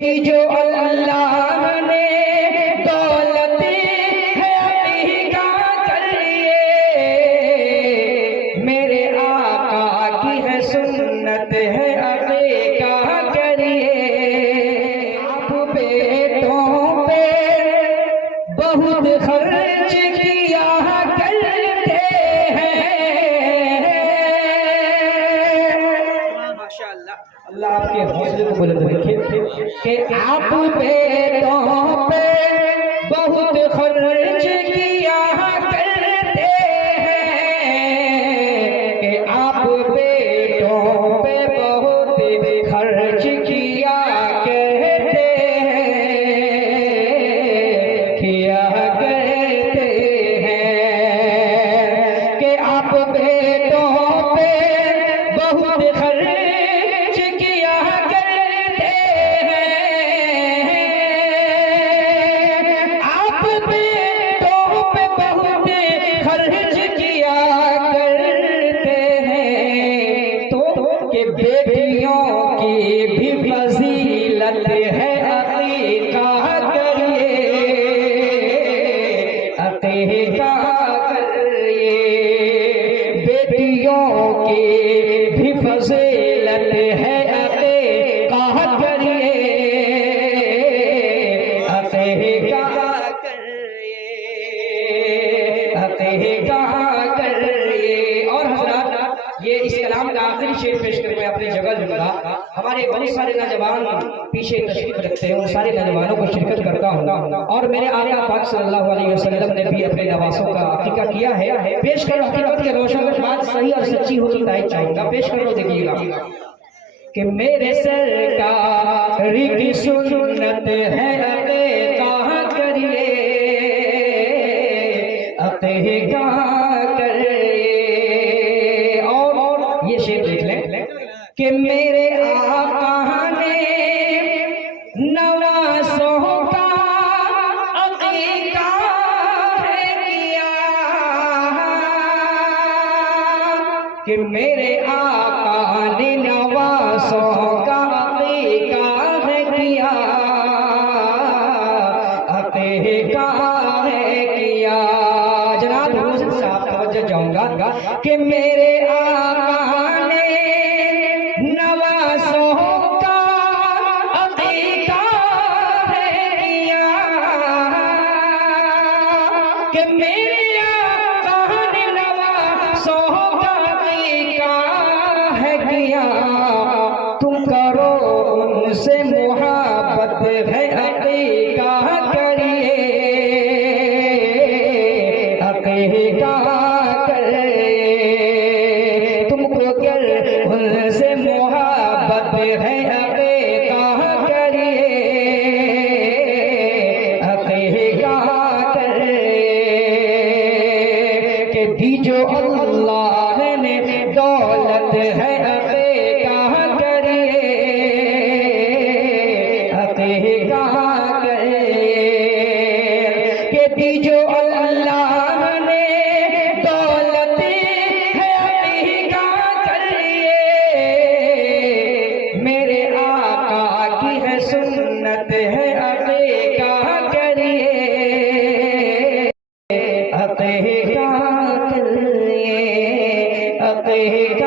कि जो अल्लाह ने दौलत है अतीका करिए, मेरे आका की है सुन्नत है अतीका करिए। आप बेटों पे बहुत खर्च किया करते हैं। माशाअल्लाह, अल्लाह आपके हौसले को बुलंद रखे कि आप बेटों पे बहुत खर्च किया करते हैं, कि आप बेटों पे बहुत खर्च किया करते हैं, कि आप बेटों पे बहुत खर्च किया करते हैं, आप बेटों पे बहुत खर्च किया करते हैं। तो कि बेटियों की भी फजीलत है अकीका करिए, अकीका करिए। बेटियों की भी फजीलत है अकीका करिए, अकीका करिए, अकीका करिए। और हज़रात, ये इस कलाम का आखिरी शेर पेश कर मैं अपनी जगह लूंगा। हमारे बहुत सारे नौजवान पीछे तशरीफ रखते हैं, उन सारे नौजवानों को शिरकत करता हूँ। और मेरे आका पाक सल्लल्लाहु अलैहि वसल्लम ने भी अपने नवासों का अकीका किया है। पेश करो, हकीकत के रोशन में बात सही और सच्ची हो तो तारीफ चाहूंगा। पेश करो, देखिएगा कि मेरे सरकार की सुन्नत है अकीका करिए, अकीका करिए। और ये शेर देख लें कि मेरे आका ने नवासों का अकीका है किया, कि मेरे आका ने नवासों का अकीका है किया, अकीका है किया। जनाब हुजूर साहब तवज्जो चाहूंगा कि मेरे आका ने नवासों का अकीका है किया, कि मेरे आका ने नवासों का अकीका है किया। तुम करो उनसे मुहब्बत है अकीका करिए, अकीका करिए। तुमको अगर उनसे मुहब्बत है अकीका करिए, अकीका करिए। कि दी जो अल्लाह ने दौलत है अकीका करिए, अकीका करिए। कि दी जो अल्लाह ने दौलत है अकीका करिए, मेरे आका की है सुन्नत है अकीका करिए, अकीका करिए, अकीका